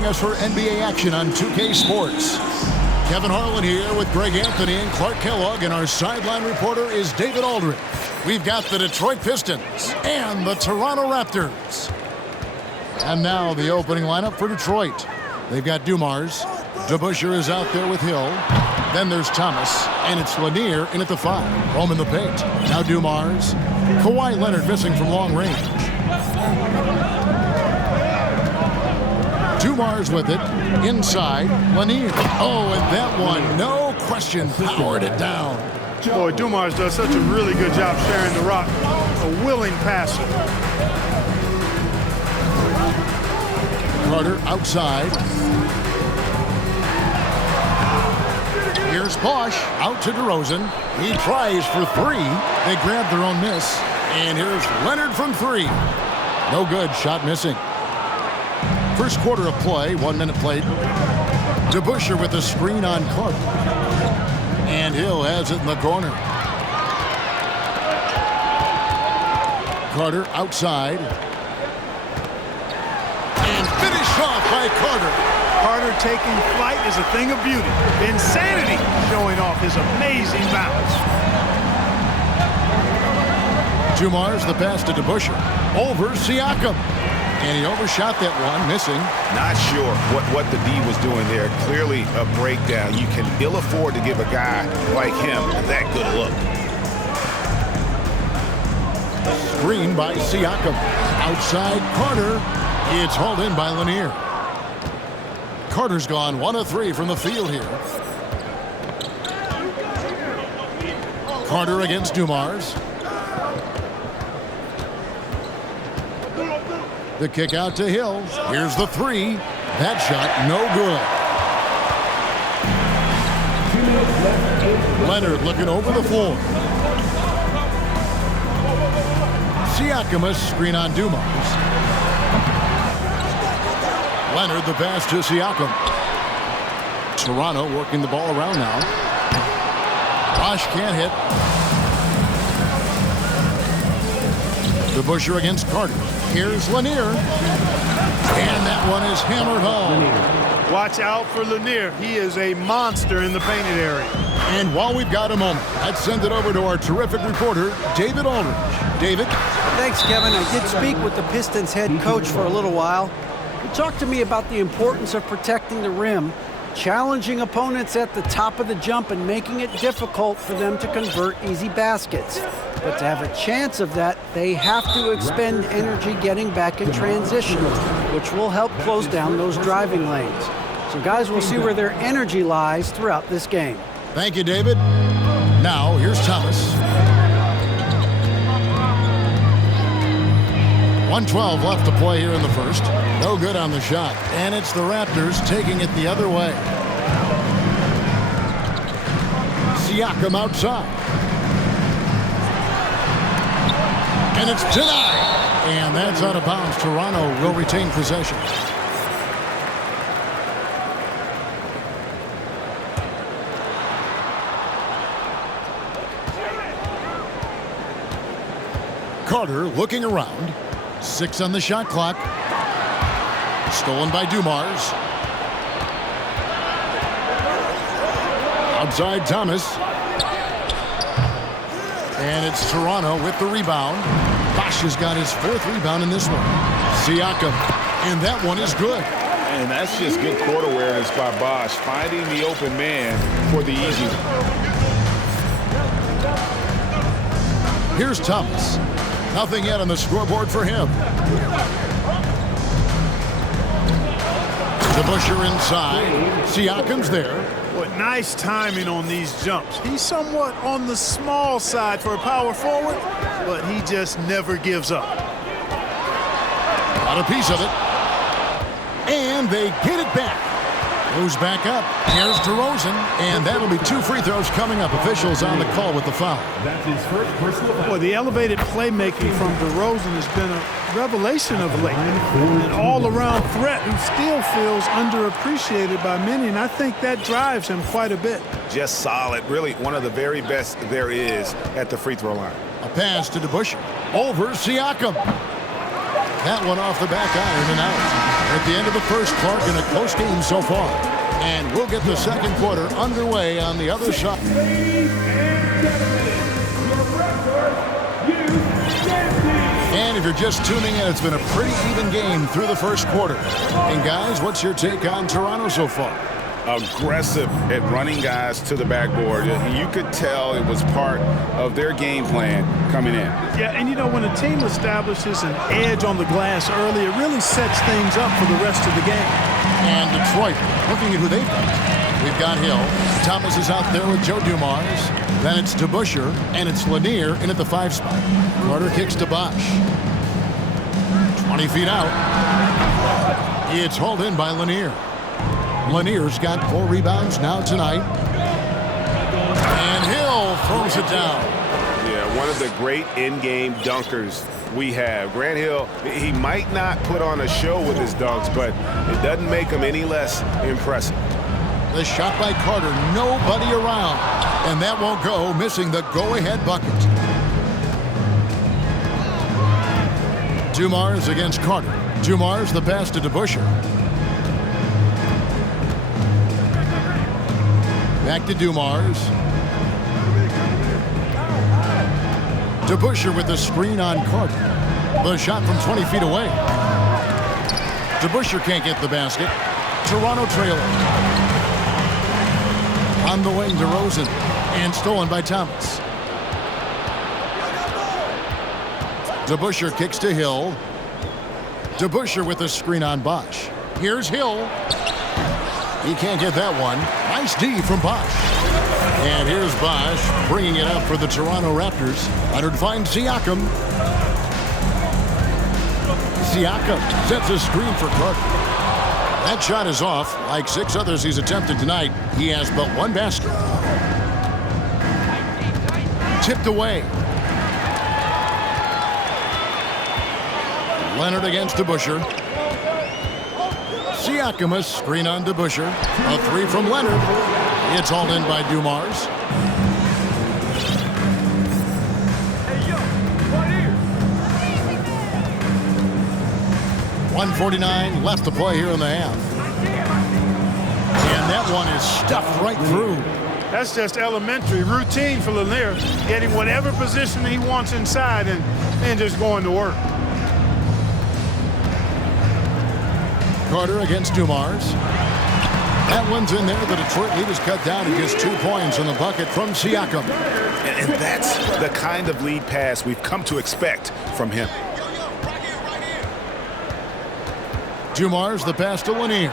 joining us for NBA action on 2K Sports. Kevin Harlan here with Greg Anthony and Clark Kellogg, and our sideline reporter is David Aldridge. We've got the Detroit Pistons and the Toronto Raptors. And now the opening lineup for Detroit. They've got Dumars. DeBusschere is out there with Hill. Then there's Thomas, and it's Lanier in at the 5. Home in the paint. Now Dumars. Kawhi Leonard missing from long range. Dumars with it. Inside, Lanier. Oh, and that one, no question, powered it down. Boy, Dumars does such a really good job sharing the rock. A willing passer. Carter outside. Here's Bosch out to DeRozan. He tries for 3. They grab their own miss. And here's Leonard from 3. No good, shot missing. First quarter of play, 1 minute played. DeBusschere with the screen on Clark. And Hill has it in the corner. Carter outside. And finished off by Carter. Carter taking flight is a thing of beauty. Insanity showing off his amazing balance. Dumars the pass to DeBusschere. Over Siakam. And he overshot that one, missing. Not sure what the D was doing there. Clearly a breakdown. You can ill afford to give a guy like him that good a look. Screen by Siakam. Outside Carter. It's hauled in by Lanier. Carter's gone 1 of 3 from the field here. Carter against Dumars. The kick out to Hill. Here's the 3. That shot no good. Leonard looking over the floor. Siakam a screen on Dumars. Leonard the pass to Siakam. Toronto working the ball around now. Bosch can't hit. DeBusschere against Carter. Here's Lanier. And that one is hammered home. Watch out for Lanier. He is a monster in the painted area. And while we've got a moment, let's send it over to our terrific reporter, David Aldridge. David? Thanks, Kevin. I did speak with the Pistons head coach for a little while. He talked to me about the importance of protecting the rim, challenging opponents at the top of the jump and making it difficult for them to convert easy baskets. But to have a chance of that, they have to expend energy getting back in transition, which will help close down those driving lanes. So guys, we'll see where their energy lies throughout this game. Thank you, David. Now, here's Thomas. 1:12 left to play here in the first. No good on the shot. And it's the Raptors taking it the other way. Siakam outside. And it's denied. And that's out of bounds. Toronto will retain possession. Carter looking around. 6 on the shot clock. Stolen by Dumars. Outside Thomas. And it's Toronto with the rebound. Bosch has got his 4th rebound in this one. Siakam. And that one is good. And that's just good court awareness by Bosch, finding the open man for the easy one. Here's Thomas. Nothing yet on the scoreboard for him. DeBusschere inside. Siakam's there. What nice timing on these jumps. He's somewhat on the small side for a power forward, but he just never gives up. Got a piece of it. And they get it back. Goes back up. Here's DeRozan. And that'll be 2 free throws coming up. Officials on the call with the foul. That's his first personal foul. Boy, the elevated playmaking from DeRozan has been a revelation of late. An all-around threat who still feels underappreciated by many, and I think that drives him quite a bit. Just solid. Really one of the very best there is at the free throw line. A pass to DeBusschere. Over Siakam. That one off the back iron and out. At the end of the first, Clark, in a close game so far. And we'll get the second quarter underway on the other side. And if you're just tuning in, it's been a pretty even game through the first quarter. And guys, what's your take on Toronto so far? Aggressive at running guys to the backboard. You could tell it was part of their game plan coming in. Yeah, and you know, when a team establishes an edge on the glass early, it really sets things up for the rest of the game. And Detroit, looking at who they've got. We've got Hill. Thomas is out there with Joe Dumars. Then it's DeBusschere, and it's Lanier in at the 5 spot. Carter kicks to Bosch. 20 feet out. It's hauled in by Lanier. Lanier's got 4 rebounds now tonight. And Hill throws it down. Yeah, one of the great in-game dunkers we have. Grant Hill, he might not put on a show with his dunks, but it doesn't make him any less impressive. The shot by Carter, nobody around. And that won't go, missing the go-ahead bucket. Dumars against Carter. Dumars the pass to DeBusschere. Back to Dumars. DeBusschere with the screen on Carter. The shot from 20 feet away. DeBusschere can't get the basket. Toronto trailing. On the wing to Rosen. And stolen by Thomas. DeBusschere kicks to Hill. DeBusschere with the screen on Bosch. Here's Hill. He can't get that one. Nice D from Bosch. And here's Bosch bringing it up for the Toronto Raptors. Leonard finds Siakam. Siakam sets a screen for Carter. That shot is off. Like 6 others he's attempted tonight, he has but 1 basket. Tipped away. Leonard against DeBusschere. Siakam, a screen on DeBusschere. A 3 from Leonard. It's hauled in by Dumars. .149 left to play here in the half. And that one is stuffed right through. That's just elementary routine for Lanier, getting whatever position he wants inside and just going to work. Carter against Dumars. That one's in there. The Detroit lead is cut down to just 2 points in the bucket from Siakam. And that's the kind of lead pass we've come to expect from him. Dumars the pass to Lanier.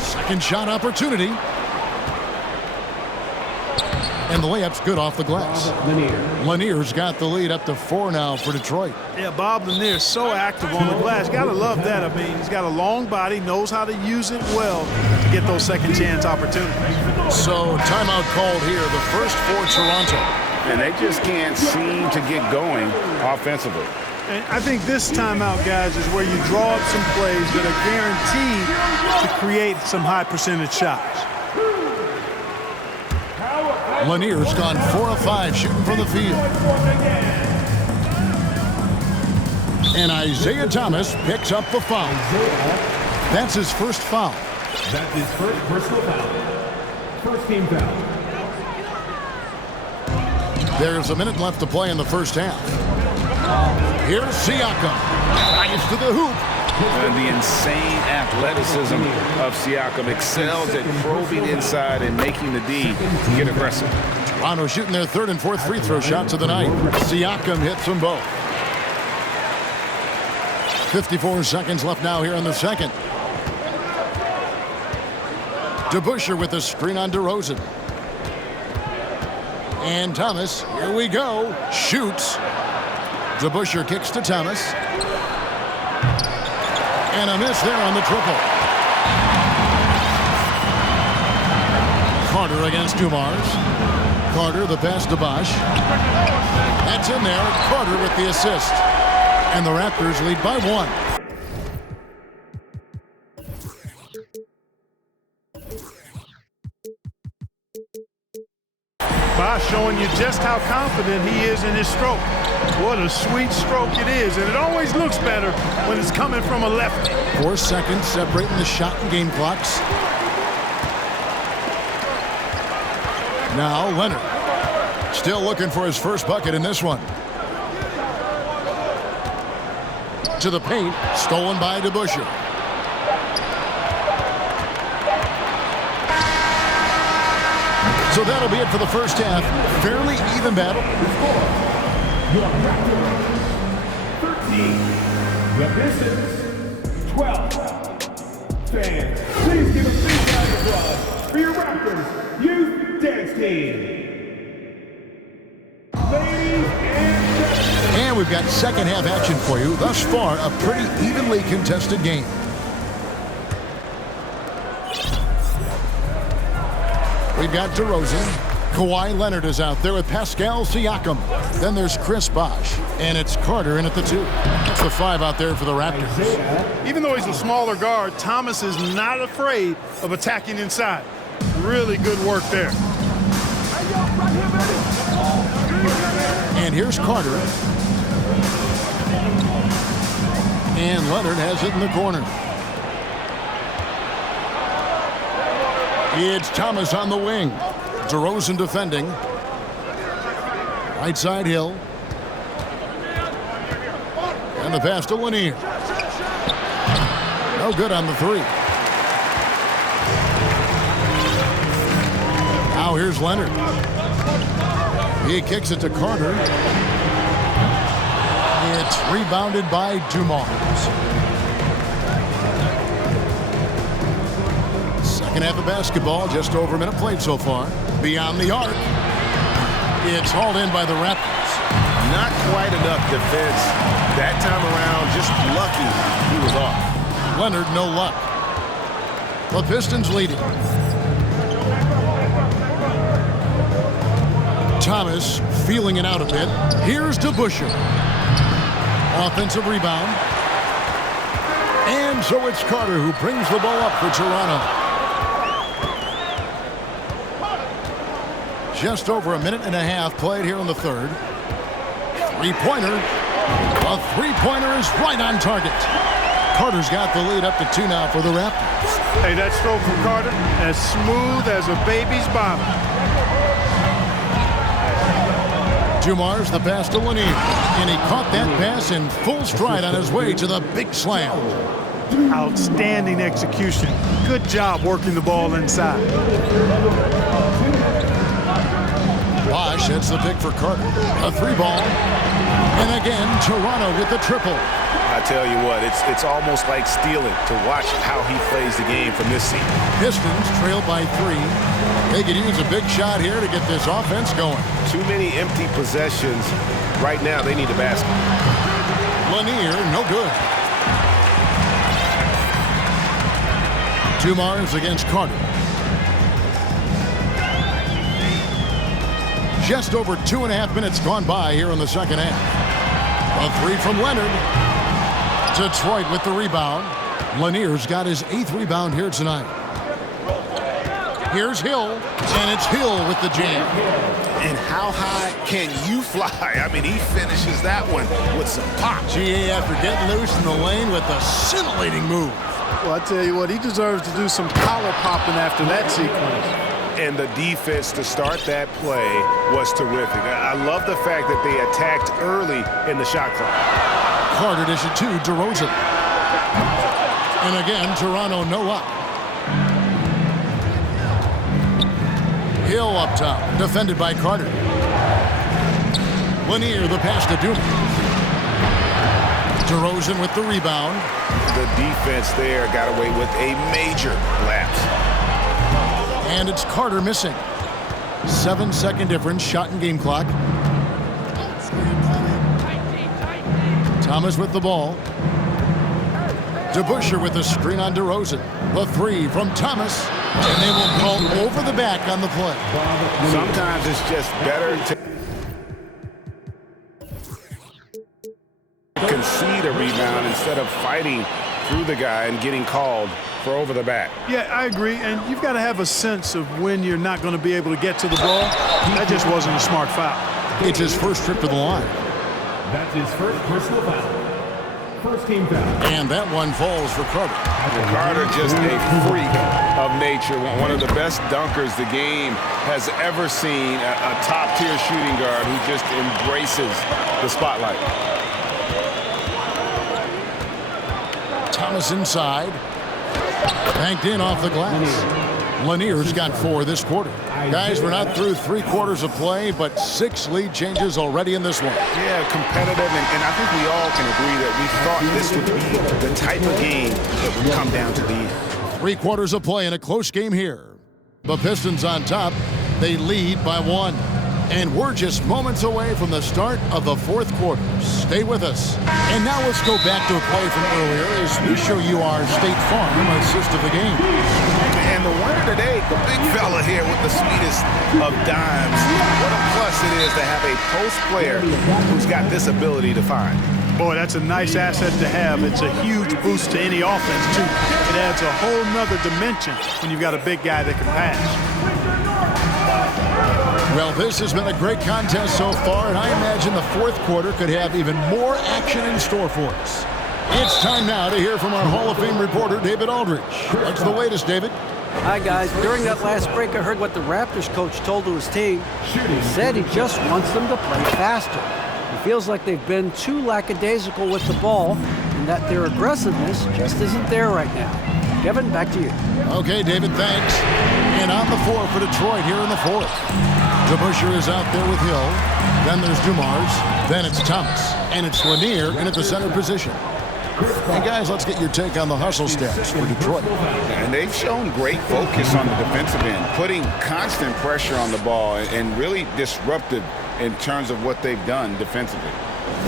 Second shot opportunity. And the layup's good off the glass. Lanier's got the lead up to 4 now for Detroit. Yeah, Bob Lanier is so active on the glass. Got to love that. I mean, he's got a long body, knows how to use it well to get those second chance opportunities. So timeout called here, the first for Toronto. And they just can't seem to get going offensively. And I think this timeout, guys, is where you draw up some plays that are guaranteed to create some high percentage shots. Lanier's gone 4 of 5 shooting from the field. And Isaiah Thomas picks up the foul. That's his first foul. That's his first personal foul. First team foul. There's a minute left to play in the first half. Here's Siakam. Drives to the hoop. And the insane athleticism of Siakam excels at probing inside and making the D get aggressive. Toronto shooting their 3rd and 4th free throw shots of the night. Siakam hits them both. 54 seconds left now here in the second. DeBusschere with the screen on DeRozan. And Thomas, here we go, shoots. DeBusschere kicks to Thomas. And a miss there on the triple. Carter against Dumars. Carter the pass to Bosch. That's in there. Carter with the assist. And the Raptors lead by 1. Bosh showing you just how confident he is in his stroke. What a sweet stroke it is, and it always looks better when it's coming from a lefty. 4 seconds separating the shot and game clocks. Now Leonard. Still looking for his first bucket in this one. To the paint. Stolen by DeBusschere. So that'll be it for the first half. Fairly even battle. The Pistons, 12. Fans, please give a big round of applause for your Raptors Youth Dance Team. Ladies and gentlemen. And we've got second half action for you. Thus far, a pretty evenly contested game. We've got DeRozan. Kawhi Leonard is out there with Pascal Siakam. Then there's Chris Bosh. And it's Carter in at the 2. That's the 5 out there for the Raptors. Even though he's a smaller guard, Thomas is not afraid of attacking inside. Really good work there. And here's Carter. And Leonard has it in the corner. It's Thomas on the wing. DeRozan defending. Right side Hill. And the pass to Lanier. No good on the 3. Now here's Leonard. He kicks it to Carter. It's rebounded by Dumars. Second half of basketball, just over a minute played so far. Beyond the arc. It's hauled in by the Raptors. Not quite enough defense that time around. Just lucky he was off. Leonard, no luck. The Pistons leading. Thomas feeling it out a bit. Here's DeBusschere. Offensive rebound. And so it's Carter who brings the ball up for Toronto. Just over a minute and a half played here in the third. Three-pointer. A three-pointer is right on target. Carter's got the lead up to 2 now for the Raptors. Hey, that stroke from Carter, as smooth as a baby's bottom. Dumars the pass to Lanier. And he caught that pass in full stride on his way to the big slam. Outstanding execution. Good job working the ball inside. Bosh hits the pick for Carter. A 3-ball. And again, Toronto with the triple. I tell you what, it's almost like stealing to watch how he plays the game from this seat. Pistons trail by 3. They could use a big shot here to get this offense going. Too many empty possessions. Right now, they need a basket. Lanier, no good. Dumars against Carter. Just over 2.5 minutes gone by here in the second half. A 3 from Leonard. Detroit with the rebound. Lanier's got his 8th rebound here tonight. Here's Hill, and it's Hill with the jam. And how high can you fly? I mean, he finishes that one with some pop. GA after getting loose in the lane with a scintillating move. Well, I tell you what, he deserves to do some collar popping after that sequence. And the defense to start that play was terrific. I love the fact that they attacked early in the shot clock. Carter dish it to DeRozan. And again, Toronto no luck. Hill up top, defended by Carter. Lanier the pass to Dumars. DeRozan with the rebound. The defense there got away with a major lapse. And it's Carter missing. 7-second difference, shot and game clock. Thomas with the ball. DeBusschere with the screen on DeRozan. The 3 from Thomas. And they will call over the back on the play. Sometimes it's just better to concede a rebound instead of fighting through the guy and getting called for over the back. Yeah, I agree. And you've got to have a sense of when you're not going to be able to get to the ball. That just wasn't a smart foul. It's his first trip to the line. That's his first personal foul. First team foul. And that one falls for Carter. Carter, just a freak of nature. One of the best dunkers the game has ever seen. A top-tier shooting guard who just embraces the spotlight. Thomas inside. Banked in off the glass. Lanier's got 4 this quarter. Guys, we're not through 3 quarters of play, but 6 lead changes already in this one. Yeah, competitive, and I think we all can agree that we thought this would be the type of game that would come down to the end. 3 quarters of play in a close game here. The Pistons on top. They lead by 1. And we're just moments away from the start of the 4th quarter. Stay with us. And now let's go back to a play from earlier as we show you our State Farm assist of the game. And the winner today, the big fella here with the sweetest of dimes. What a plus it is to have a post player who's got this ability to find. Boy, that's a nice asset to have. It's a huge boost to any offense, too. It adds a whole nother dimension when you've got a big guy that can pass. Well, this has been a great contest so far, and I imagine the 4th quarter could have even more action in store for us. It's time now to hear from our Hall of Fame reporter, David Aldridge. What's the latest, David? Hi, guys. During that last break, I heard what the Raptors coach told to his team. He said he just wants them to play faster. He feels like they've been too lackadaisical with the ball and that their aggressiveness just isn't there right now. Kevin, back to you. Okay, David, thanks. And on the floor for Detroit here in the 4th. DeBusschere is out there with Hill. Then there's Dumars. Then it's Thomas. And it's Lanier in at the center position. And guys, let's get your take on the hustle stats for Detroit. And they've shown great focus on the defensive end, putting constant pressure on the ball and really disruptive in terms of what they've done defensively.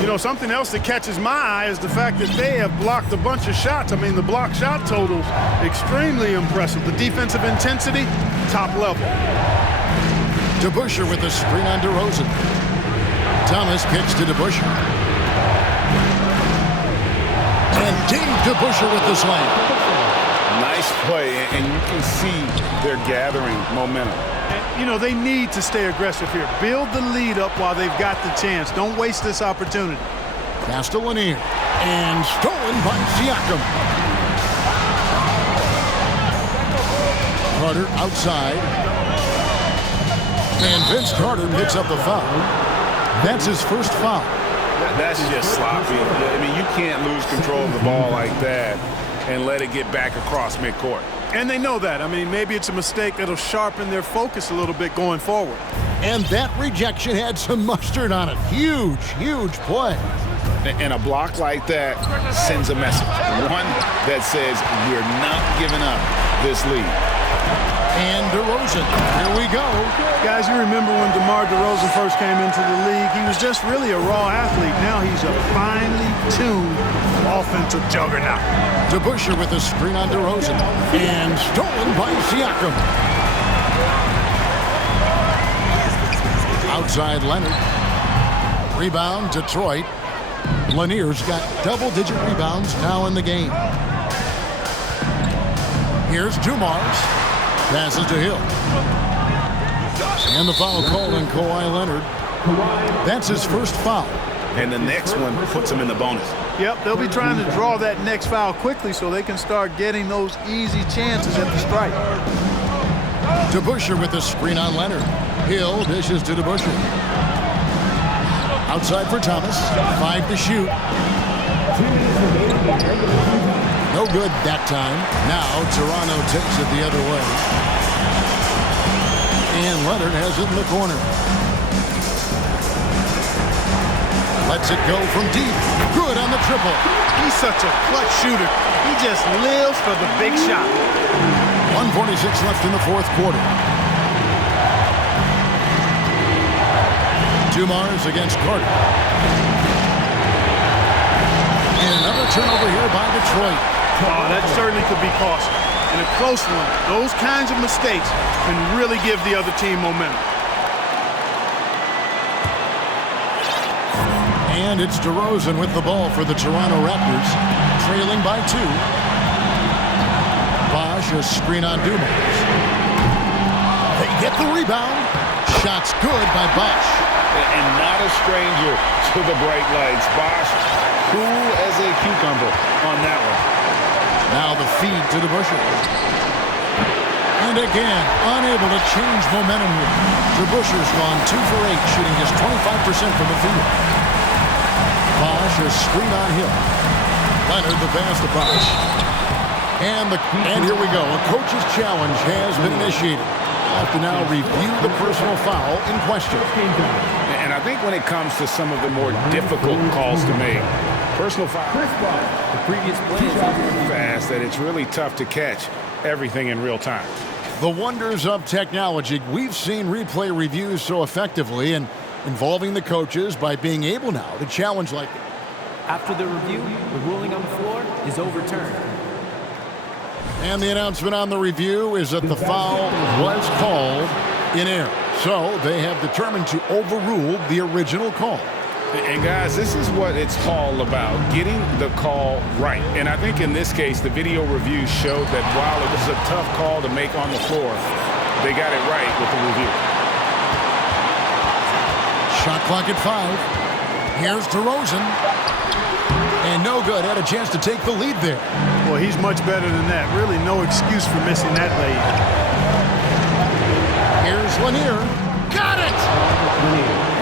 You know, something else that catches my eye is the fact that they have blocked a bunch of shots. I mean, the block shot totals, extremely impressive. The defensive intensity, top level. DeBusschere with the screen on DeRozan. Thomas kicks to DeBusschere. And Dave DeBusschere with the slam. Nice play, and you can see they're gathering momentum. And, you know, they need to stay aggressive here. Build the lead up while they've got the chance. Don't waste this opportunity. Pass to Lanier. And stolen by Siakam. Carter outside. And Vince Carter picks up a foul. That's his first foul. That's just sloppy. I mean, you can't lose control of the ball like that and let it get back across midcourt. And they know that. I mean, maybe it's a mistake that'll sharpen their focus a little bit going forward. And that rejection had some mustard on it. Huge, huge play. And a block like that sends a message. One that says, we're not giving up this lead. And DeRozan, here we go. Guys, you remember when DeMar DeRozan first came into the league? He was just really a raw athlete. Now he's a finely tuned offensive juggernaut. DeBusschere with a screen on DeRozan. And stolen by Siakam. Outside Leonard. Rebound, Detroit. Lanier's got double-digit rebounds now in the game. Here's Dumars. Passes to Hill. And the foul called on Kawhi Leonard. That's his first foul. And the next one puts him in the bonus. Yep, they'll be trying to draw that next foul quickly so they can start getting those easy chances at the stripe. DeBusschere with the screen on Leonard. Hill dishes to DeBusschere. Outside for Thomas. 5 to shoot. No good that time. Now Toronto takes it the other way. And Leonard has it in the corner. Lets it go from deep. Good on the triple. He's such a clutch shooter. He just lives for the big shot. 1:46 left in the 4th quarter. Dumars against Carter. And another turnover here by Detroit. Oh, that certainly could be costly. In a close one, those kinds of mistakes can really give the other team momentum. And it's DeRozan with the ball for the Toronto Raptors, trailing by 2. Bosch's screen on Dumas. They get the rebound. Shot's good by Bosch. And not a stranger to the bright lights. Bosch, cool as a cucumber on that one. Now the feed to DeBusschere. And again, unable to change momentum here. DeBusschere's gone 2 for 8, shooting just 25% from the field. Bosch is screen on Hill. Leonard the pass to Bosch. And here we go. A coach's challenge has been initiated. Have to now review the personal foul in question. And I think when it comes to some of the more difficult calls to make, personal foul, the previous play is so fast that it's really tough to catch everything in real time. The wonders of technology. We've seen replay reviews so effectively and involving the coaches by being able now to challenge like that. After the review, the ruling on the floor is overturned. And the announcement on the review is that the foul was called in error. So they have determined to overrule the original call. And guys, this is what it's all about, getting the call right. And I think in this case, the video review showed that while it was a tough call to make on the floor, they got it right with the review. Shot clock at 5. Here's DeRozan. And no good. Had a chance to take the lead there. Well, he's much better than that. Really no excuse for missing that lead. Here's Lanier. Got it!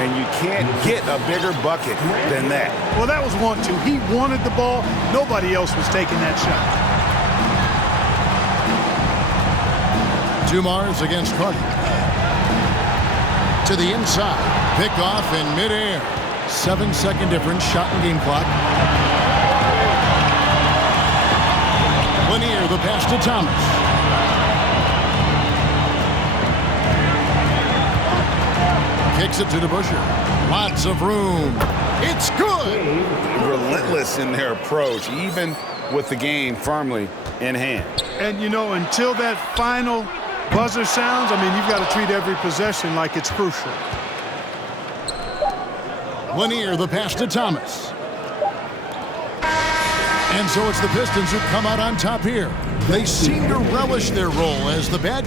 And you can't get a bigger bucket than that. Well, that was 1-2. He wanted the ball. Nobody else was taking that shot. Dumars against Carter. To the inside. Pick off in midair. 7-second difference. Shot and game clock. Lanier, the pass to Thomas. Kicks it to DeBusschere. Lots of room. It's good. Relentless in their approach, even with the game firmly in hand. And, you know, until that final buzzer sounds, I mean, you've got to treat every possession like it's crucial. Lanier, the pass to Thomas. And so it's the Pistons who come out on top here. They seem to relish their role as the bad